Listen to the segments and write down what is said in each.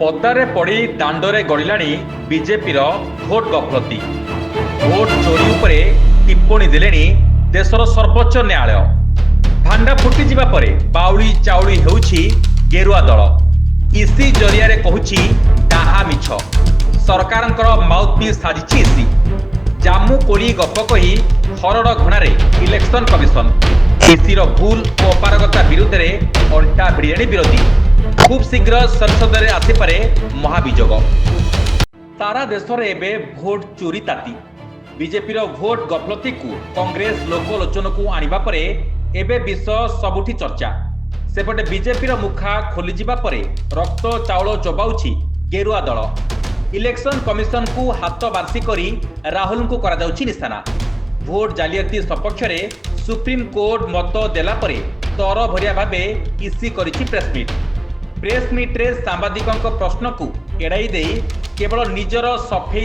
ପଦାରେ ପଡ଼ି ଦାଣ୍ଡରେ ଗଡ଼ିଲାଣି ବିଜେପିର ଭୋଟ ଗଫଲତି। ଭୋଟ ଚୋରି ଉପରେ ଟିପ୍ପଣୀ ଦେଲେଣି ଦେଶର ସର୍ବୋଚ୍ଚ ନ୍ୟାୟାଳୟ। ଭାଣ୍ଡା ଫୁଟିଯିବା ପରେ ବାଉଳି ଚାଉଳି ହେଉଛି ଗେରୁଆ ଦଳ। ଇସି ଜରିଆରେ କହୁଛି କାହା ମିଛ। ସରକାରଙ୍କର ମାଉଥପିସ୍ ସାଜିଛି ଇସି। ଜାମୁ କୋଳି ଗପ କହି ହରଡ଼ ଘଣାରେ ଇଲେକ୍ସନ କମିଶନ। ଇସିର ଭୁଲ ଓ ଅପାରଗତା ବିରୁଦ୍ଧରେ ଅଣ୍ଟା ଭିଡ଼ିଲେଣି ବିରୋଧୀ। খুব শীঘ্র সংসদে আসিপারে মহাবিযোগ। সারা দেশের এবে ভোট চোরি তাতি। বিজেপির ভোট গফলতি কংগ্রেস লোকলোচনকু আনিবা পরে এবে বিষয় সবুঠি চর্চা। সেপটে বিজেপির মুখা খোলিযিবা পরে রক্ত চাউল চবাউছি গেরুয়া দল। ইলেকশন কমিশনকু হাত বার্ষি করে রাহুলଙ୍କୁ କରାଯାଉଛି ନିଶାନା। ভোট জালিয়াতি সপক্ষরে সুপ্রিম কোর্ট মত দেলা পরে তরভরিয়া ভাবে ইসি করিছি প্রেসমিট। ପ୍ରେସ୍ମିଟ୍ରେ ସାମ୍ବାଦିକଙ୍କ ପ୍ରଶ୍ନକୁ ଏଡ଼ାଇ ଦେଇ କେବଳ ନିଜର ସଫେଇ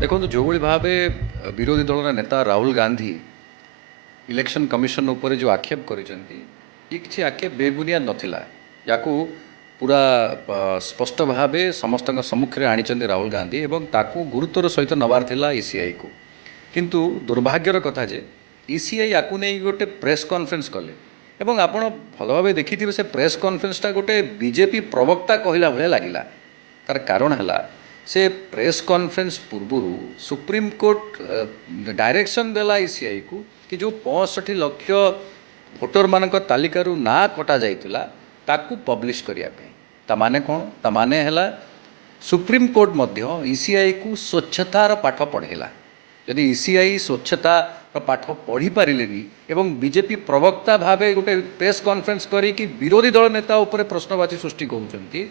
देखो जो भाव विरोधी दल नेता राहुल गांधी इलेक्शन कमिशन उपर जो आक्षेप कर किसी आक्षेप बेबुनियाद नाला या पूरा स्पष्ट भाव समस्त सम्मुखें आनी राहुल गांधी एवं ताकू गुरुत्वर सहित नबार थिला ईसीआई को। किंतु दुर्भाग्यर कथा जे ईसीआई या नहीं गोटे प्रेस कॉन्फ्रेंस कले एवं आपण भल भाव देखी से प्रेस कॉन्फ्रेंसटा गोटे बीजेपी प्रवक्ता कहला भाया लगिला। तार कारण है से प्रेस कॉन्फ्रेंस पूर्व सुप्रीम कोर्ट डायरेक्शन देला ईसीआई को कि जो 65 लाख भोटर मान तालिकारु ना कटा जाइतिला ताकू पब्लिश करिया पे। ता माने कौन ता माने हैला सुप्रीम कोर्ट मध्य ईसीआई को स्वच्छतार पाठ पढ़ेला। यदि ईसीआई स्वच्छता पाठ पढ़ी पारिलेनी एवं बीजेपी प्रवक्ता भावे गोटे प्रेस कॉन्फ्रेंस करी कि विरोधी दल नेता उपर प्रश्नवाची सृष्टि करुँच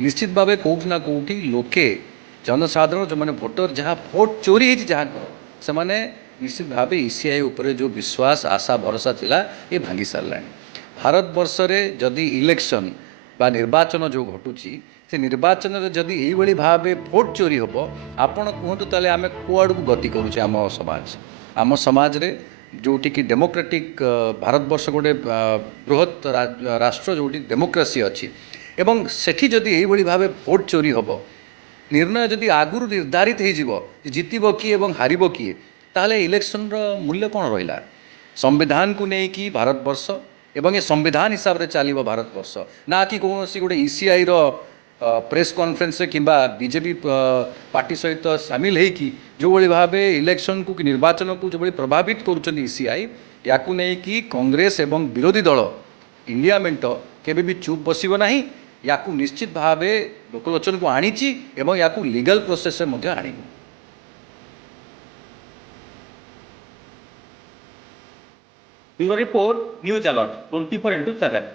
निश्चित भाव कौटि ना कौटि लोके जनसाधारण जो मैंने भोटर जहाँ भोट चोरी है जहाँ से मैंने निश्चित भाव ईसीआई उपर जो विश्वास आशा भरोसा थिला ये भांगी सारा। भारत वर्ष में जदि इलेक्शन बा निर्वाचन जो घटुची से निर्वाचन में जदि यही भाव भोट चोरी हम आपण कहतु ताले आम कुआड़ को गति करुचे आम समाज रे जोटी कि डेमोक्रेटिक भारत वर्ष गोटे बृहत राष्ट्र जोटी डेमोक्रेसी अच्छी एवं सेठी जदि यही भाव भोट चोरी हम निर्णय जदि आगुरी निर्धारित हो जितब किए एवं हारिब किए ताहले इलेक्शन मूल्य कौन रहा। संविधान को लेकिन भारत वर्ष एवं ये संविधान हिसाब से चलो भारत वर्ष ना कि कौन सी गोटे ईसीआई प्रेस कॉन्फ्रेंस कि बीजेपी पार्टी सहित सामिल होगी जो भाव इलेक्शन को कि निर्वाचन को जो प्रभावित कर ईसीआई या नहीं कांग्रेस एवं विरोधी दल इंडिया मेंट केबे भी चुप बसब ना या निश्चित भाव लोकलोचन को आनी एवं या लीगल प्रोसेस आनी। Bureau report news alert 24/7।